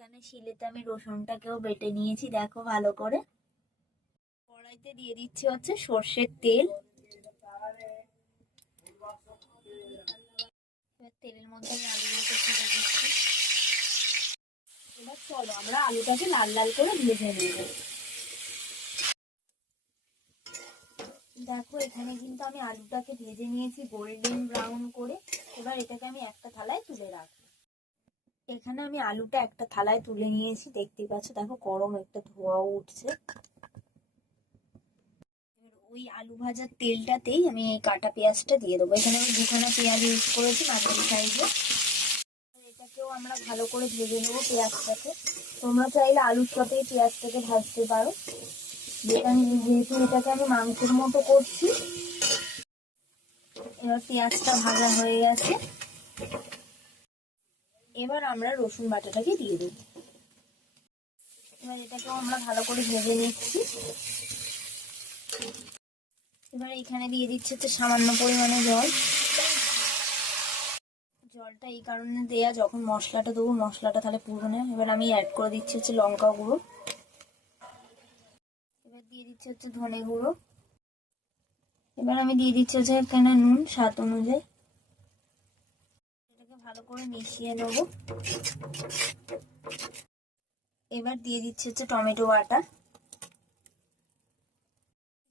এখানে শিলেতে আমি রসুনটাকেও বেটে নিয়েছি, দেখো ভালো করে। কড়াইতে দিয়ে দিচ্ছি হচ্ছে সর্ষের তেল। এবার তেলের মধ্যে আমি আলুগুলোকে ছেড়ে দিচ্ছি। এবার চলো আমরা আলুটাকে লাল লাল করে ভেজে নেব। দেখো এখানে কিন্তু আমি আলুটাকে ভেজে নিয়েছি গোল্ডেন ব্রাউন করে। এবার এটাকে আমি একটা থালায় তুলে রাখবো। এখানে আমি আলুটা একটা থালায় তুলে নিয়েছি, দেখতেই পাচ্ছ। দেখো গরম একটা ধোঁয়াও উঠছে। ওই আলু ভাজার তেলটাতেই আমি এই কাটা পেঁয়াজটা দিয়ে দেবো। এখানে আমি দুখানা পেঁয়াজ ইউজ করেছি মাঝারি সাইজে। এটাকেও আমরা ভালো করে ভেজে নেবো পেঁয়াজটাকে। তোমরা চাইলে আলুর সাথেই পেঁয়াজটাকে ভাজতে পারো। যেহেতু এটাকে আমি মাংসের মতো করছি। এবার পেঁয়াজটা ভাজা হয়ে গেছে। এবার আমরা রসুন বাটাটাকে দিয়ে দেব। এবার এটাকেও আমরা ভালো করে ভেজে নিচ্ছি। এবার এখানে দিয়ে দিচ্ছে হচ্ছে সামান্য পরিমাণে জল। জলটা এই কারণে দেয়া, যখন মশলাটা দেবো মশলাটা তাহলে পুরো না। এবার আমি অ্যাড করে দিচ্ছি হচ্ছে লঙ্কা গুঁড়ো। এবার দিয়ে দিচ্ছি হচ্ছে ধনে গুঁড়ো। এবার আমি দিয়ে দিচ্ছি হচ্ছে এখানে নুন স্বাদ অনুযায়ী। এটাকে ভালো করে মিশিয়ে নেব। এবার দিয়ে দিচ্ছি হচ্ছে টমেটো বাটা।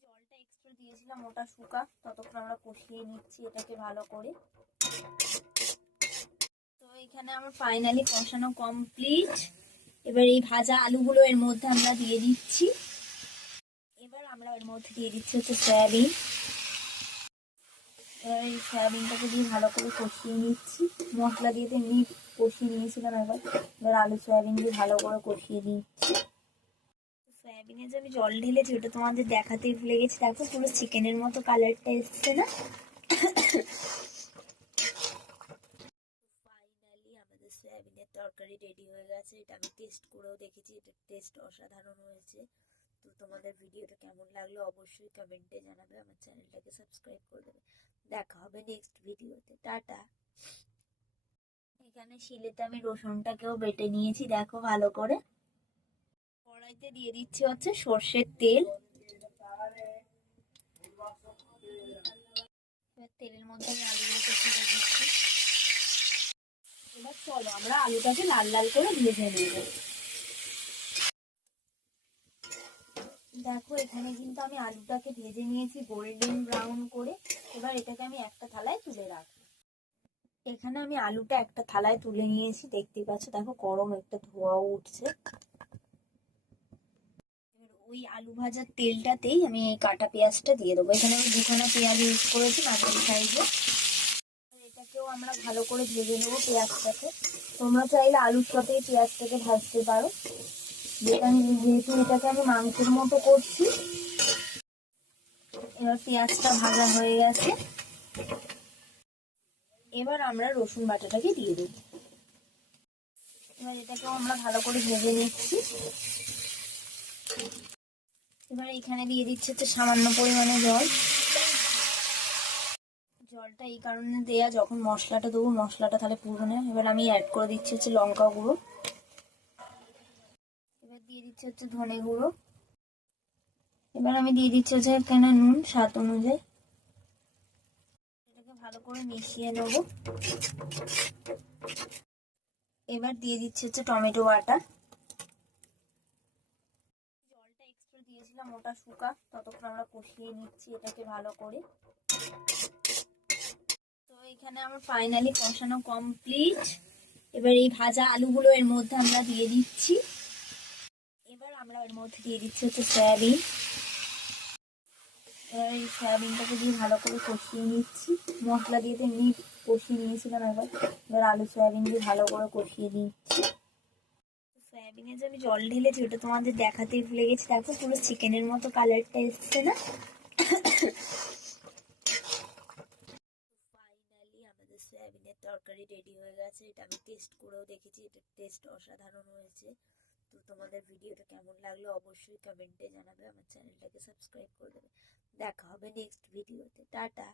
জলটা এক্সট্রা দিয়েছিলাম, ওটা শুকা, ততক্ষণ আমরা কষিয়ে নিচ্ছি এটাকে ভালো করে। তো এখানে আমার ফাইনালি কষানো কমপ্লিট। এবার এই ভাজা আলুগুলো এর মধ্যে আমরা দিয়ে দিচ্ছি। এবার আমরা এর মধ্যে দিয়ে দিচ্ছি হচ্ছে সয়াবিন। এবার এই সয়াবিনটাকে দিয়ে ভালো করে কষিয়ে নিচ্ছি। মশলা দিয়ে এমনি কষিয়ে নিয়েছিলাম একবার। এবার আলু সয়াবিন দিয়ে ভালো করে কষিয়ে নিচ্ছি। সয়াবিনে যে আমি জল ঢেলেছি ওটা তোমাদের দেখাতে ভুলে গেছি। দেখো পুরো চিকেনের মতো কালারটা এসছে না? ফাইনালি আমাদের সয়াবিনের তরকারি রেডি হয়ে গেছে। এটা আমি টেস্ট করেও দেখেছি, এটা টেস্ট অসাধারণ হয়েছে। তো তোমাদের ভিডিওটা কেমন লাগলো অবশ্যই কমেন্টে জানাবে। আমার চ্যানেলটাকে সাবস্ক্রাইব করে দেবে। দেখা হবে নেক্সট ভিডিওতে। টাটা। এখানে শিলেতে আমি রসুনটাকেও বেটে নিয়েছি, দেখো ভালো করে। কড়াইতে দিয়ে দিচ্ছি হচ্ছে সর্ষের তেল। এবার তেলের মধ্যে আমি আলুগুলোকে ছেড়ে দিচ্ছি। এবার চলো আমরা আলুটাকে লাল লাল করে ভেজে নেব। দেখো এখানে কিন্তু আমি আলুটাকে ভেজে নিয়েছি গোল্ডেন ব্রাউন করে। এবার এটাকে আমি একটা থালায় তুলে রাখবো। এখানে আমি আলুটা একটা থালায় তুলে নিয়েছি, দেখতেই পাচ্ছ। দেখো গরম একটা ধোঁয়াও উঠছে। ওই আলু ভাজার তেলটাতেই আমি এই কাটা পেঁয়াজটা দিয়ে দেবো। এখানে আমি দুখানা পেঁয়াজ ইউজ করেছি মাঝারি সাইজে। এটাকেও আমরা ভালো করে ভেজে নেবো পেঁয়াজটাকে। তোমরা চাইলে আলুর সাথেই পেঁয়াজটাকে ভাজতে পারো। যেহেতু এটাকে আমি মাংসের মতো করছি। এবার পেঁয়াজটা ভাজা হয়ে গেছে। এবার আমরা রসুন বাটাটাকে দিয়ে দেব। এবার এটাকেও আমরা ভালো করে ভেজে নিচ্ছি। এবার এখানে দিয়ে দিচ্ছি হচ্ছে সামান্য পরিমাণে জল। জলটা এই কারণে দেয়া, যখন মশলাটা দেবো মশলাটা তাহলে পুরো না। এবার আমি অ্যাড করে দিচ্ছি হচ্ছে লঙ্কা গুঁড়ো। এবার দিয়ে দিচ্ছি হচ্ছে ধনে গুঁড়ো। এবার আমি দিয়ে দিচ্ছি হচ্ছে এখানে নুন স্বাদ অনুযায়ী। এটাকে ভালো করে মিশিয়ে নেব। এবার দিয়ে দিচ্ছি হচ্ছে টমেটো বাটা। জলটা এক্সট্রা দিয়েছিলাম, ওটা শুকা, ততক্ষণ আমরা কষিয়ে নিচ্ছি এটাকে ভালো করে। তো এখানে আমার ফাইনালি কষানো কমপ্লিট। এবার এই ভাজা আলুগুলো এর মধ্যে আমরা দিয়ে দিচ্ছি। এবার আমরা এর মধ্যে দিয়ে দিচ্ছি হচ্ছে সয়াবিন। এবার এই সয়াবিনটাকে দিয়ে ভালো করে কষিয়ে নিচ্ছি। মশলা দিয়ে এমনি কষিয়ে নিয়েছিলাম একবার। এবার আলু সয়াবিন দিয়ে ভালো করে কষিয়ে নিচ্ছি। সয়াবিনে যে আমি জল ঢেলেছি ওটা তোমাদের দেখাতে ভুলে গেছি। দেখো পুরো চিকেনের মতো কালারটা এসছে না? ফাইনালি আমাদের সয়াবিনের তরকারি রেডি হয়ে গেছে। এটা আমি টেস্ট করেও দেখেছি, এটা টেস্ট অসাধারণ হয়েছে। তো তোমাদের ভিডিওটা কেমন লাগলো অবশ্যই কমেন্টে জানাবে। আমার চ্যানেলটাকে সাবস্ক্রাইব করে দেবে। দেখা হবে নেক্সট ভিডিওতে। টাটা।